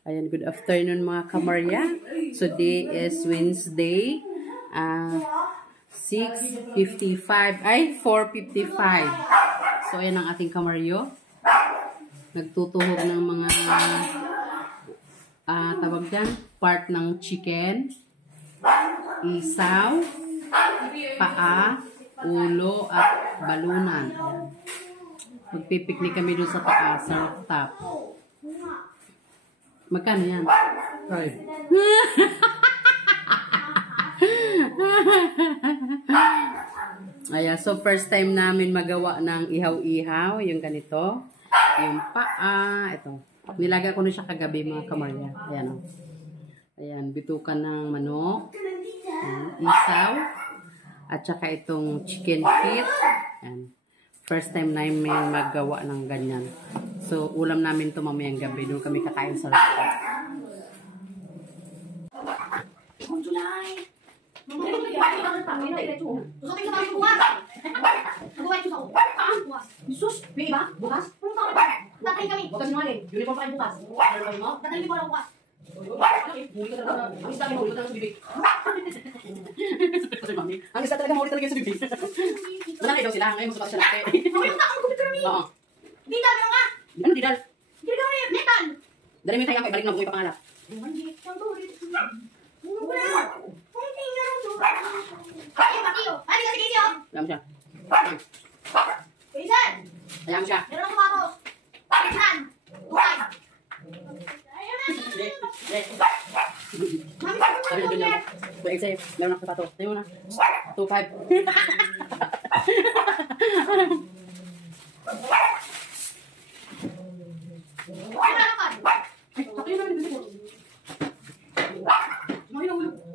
Ayan, good afternoon mga kamarya. Today is Wednesday, 6:55, ay 4:55. So ayan ang ating kamaryo. Nagtutuhog ng mga tawag dyan, part ng chicken, isaw, paa, ulo, at balunan. Ayan. Magpipiknik kami doon sa taas, sa rooftop. Magkano yan? Ay. Ayan, so first time namin magawa ng ihaw-ihaw, yung ganito. Yung paa, ito. Nilaga ko na siya kagabi mga kamarya. Ayan o. Ayan, bitukan ng manok. Ayan, isaw. At saka itong chicken feet. Ayan. First time namin maggawa ng ganyan. So, ulam namin ito mamayang gabi. Doon kami kakain sa restaurant. Sus, may iba? Bukas? Tatay kami. Bukas sinungaling. Uniform pa kayo bukas. Tatay mo lang bukas. Huli ka talaga. Ang isda mo, huli ka talaga sa bibig. Ang isda talaga, huli talaga sa bibig. Wala na daw sila. Ngayon, masabak siya natin. Ngayon, nakakagupit ka namin. Oo. Didal, meron ka? Ano didal? Didal ka rin, metal. Dali mo yung tayo, ibalik na buhay pangalap. Ay, Mateo. Ay, kasi kayo. Alam siya. Kaisan. Alam siya. Meron akong papos. Kaisan. Buhay. Sabi na doon. Wait, say, meron ako sapato. Tayo na. 2.5.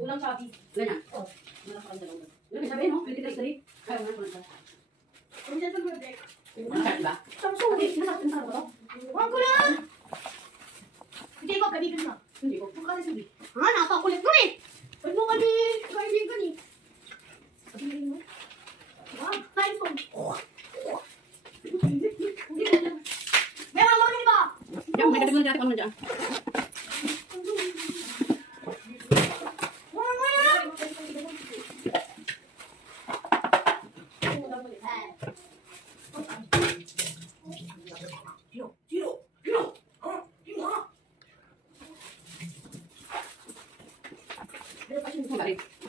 Ulang sabi. Ilan yan? Wala pa kang dalawa. Ilan sabi mo? 23. Ayaw na. Ano ka, diba? Huwag ko lang! Hindi ko, kaibigan mo. Hindi ko. Huwag ka sabi. Nakakulit ko eh! Huwag mo kami kaibigan eh. Sabihin mo? Kain ko. Meron mo rin ba? Diyan, may kadagdag natin kami dyan.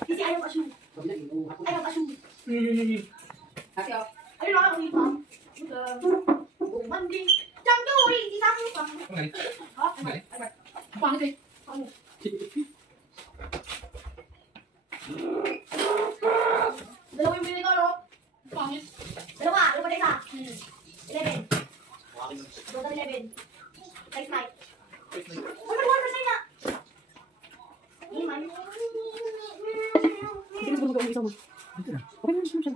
Kasi ayaw ka siya. Ayaw ka siya. Kasi ako. Ayun lang ako dito. Mandi. Diyan ka uli. Isang mo pa. Pangit eh. Dalawa yung binili ko, no? Pangit. Dalawa. Dalawa pa isa. 11. Total 11. Size night. Ano ba kasi nga? Iman. Hindi na gumagawa isa mo. Okay na siya siya.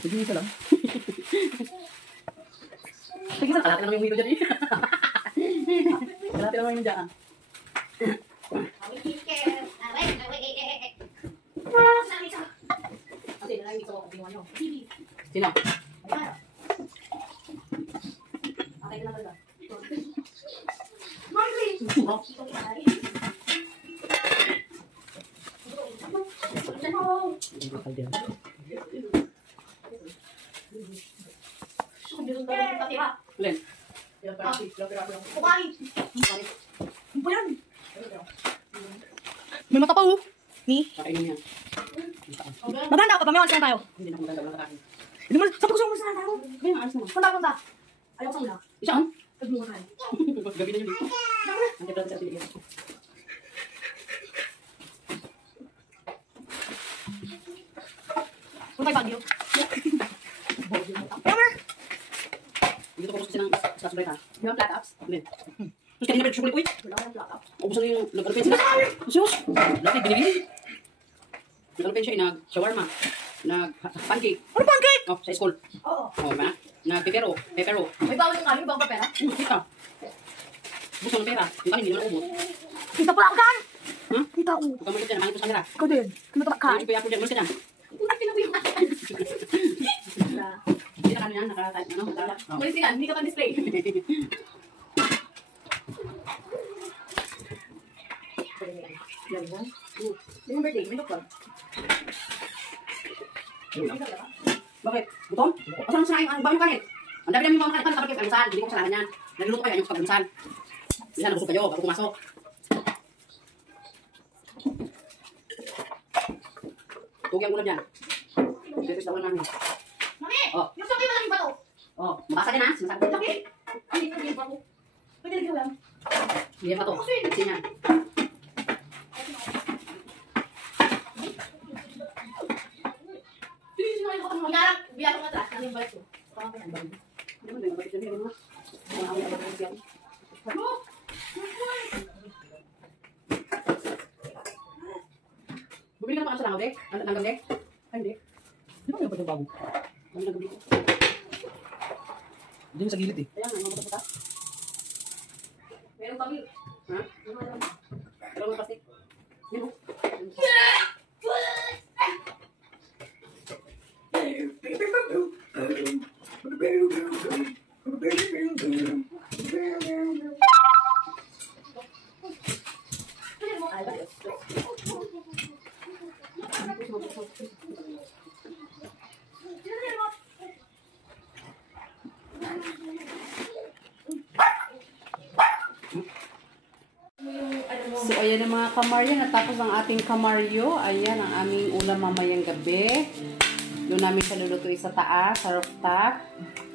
Sige isa lang. Sige na, kalahati lang yung video dyan eh. Kalahati lang yung dyan. Awi chicken. Aray. Kasi nalangin ito. Tingnan nyo. TV. Sino? Ayan. Okay na lang ba? Marley! Ito kinari. Patira. Len. Bukari. Ano ba yan? May mata pa oh. Ni? Pakainin niya. Maganda ka pa, may oras lang tayo. Hindi na kumaganda lang kakain. Hindi mo, sa pagkusong mo sa tayo. Kaya maalis naman. Punta. Ayaw sa mula. Isaan? Pagbuha tayo. Gabi na yun dito. Nandiyan pala sa Pilipinas. Punta yung bagyo. Dito ko kasi ng slash break ha. Di ba flat ups? Len. Tapos kanina pala chocolate uy. Wala kang plaka. Ubusan na yung nag-alpen sila. Sus! Lagi binigay. Nag-alpen siya, nag-shawarma. Nag-pancake. Ano pancake? Oh, sa school. Oo. Oh, ba? Nag-pepero. May bawal yung kanin, bawal pa pera. Kita. Gusto ng pera. Yung kanin, hindi naman ubos. Kita pala ako kan. Ha? Kita ako. Huwag kang malit dyan, mangit mo sa camera. Ikaw din. Kami tabak ka. Yung kuya ko dyan, malit ka dyan. Hindi na ano yan, naka-type, ano? Oh. Malis yan, hindi ka pa-display. Yung birthday, may doktor. Bakit? Gutom? Asan sa ang bagong kanin? Ang dami namin bagong kanin. Paano kapag almusal? Hindi ko kasalanan yan. Nagluluto kayo yung pag-almusal. Bisa nabusog kayo bago pumasok. Tugyan ulam yan. Dito sa namin. Mami! Oh. Yung sakit na lang yung bato. Oh, mabasa din ha? Sinasabi ko. Sakit? Ay, hindi yung bato. Pwede lagyan ulam. Hindi pa to. Kasi niya. Mangarap, biyak ko atrás. Ano yung balik ko? Hindi mo, hindi mo. Hindi mo. Bumili ka na pa sa langaw, Dek? Langaw, Dek? Ay, hindi. Di ba kayo pa ito bago? Ano nagabili ko? Diyan sa gilid eh. Ayan, ang mga puta. Meron kami. Ha? Pero may plastic. Hindi mo. So, ayan ang mga kamarya. Natapos ang ating kamaryo. Ayan ang aming ulam mamayang gabi. Doon namin siya lulutuin sa taas, sa rooftop.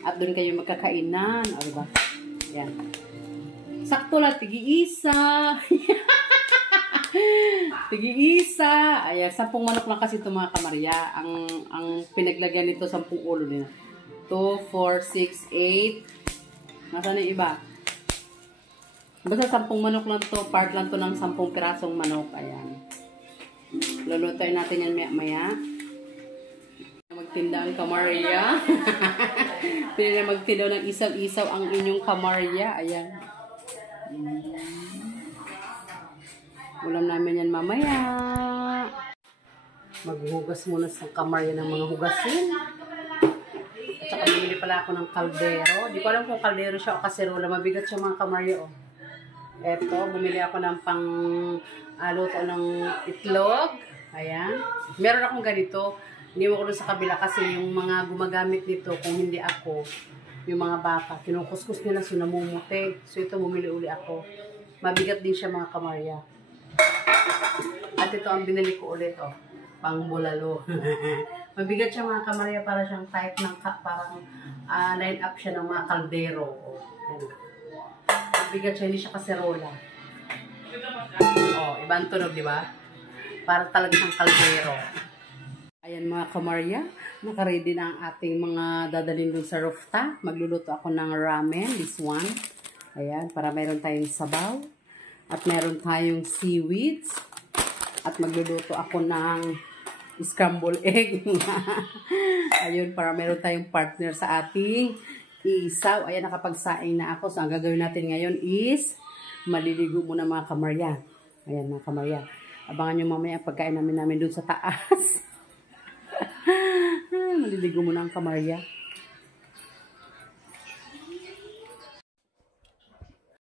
At doon kayo magkakainan. O, diba? Ayan. Sakto lang, tigi-isa. Tigi-isa. Ayan, 10 manok lang kasi ito mga kamarya. Ang pinaglagyan nito, 10 ulo nila. 2, 4, 6, 8. Nasaan yung iba? Basta 10 manok lang to, part lang to ng 10 pirasong manok. Ayan. Lulutuin natin yan maya-maya. Magtinda ang kamarya. Pili na magtinda ng isaw-isaw ang inyong kamarya. Ayan. Ulam namin yan mamaya. Maghugas muna sa kamarya ng mga hugasin. At saka bumili pala ako ng kaldero. Di ko alam kung kaldero siya o kaserola. Mabigat siya mga kamarya. Oh. Eto, bumili ako ng luto ng itlog. Ayan. Meron akong ganito. Hindi ko doon sa kabila kasi yung mga gumagamit nito, kung hindi ako, yung mga bata, kinukuskus nila so namumuti. So ito, bumili uli ako. Mabigat din siya mga kamarya. At ito ang binili ko ulit, oh. Pang bulalo. Mabigat siya mga kamarya, para siyang type ng parang line up siya ng mga kaldero. Oh. Mabigat siya, hindi siya kaserola. Oh, ibang tunog, di ba? Para talaga siyang kaldero. Ayan mga kamarya, nakaready na ang ating mga dadalhin dun sa rooftop. Magluluto ako ng ramen, this one. Ayan, para meron tayong sabaw. At meron tayong seaweeds. At magluluto ako ng scrambled egg. Ayun, para meron tayong partner sa ating isaw. Ayan, nakapagsaing na ako. So, ang gagawin natin ngayon is maliligo muna mga kamarya. Ayan mga kamarya. Abangan nyo mamaya pagkain namin dun sa taas. Maliligo muna ang kamarya.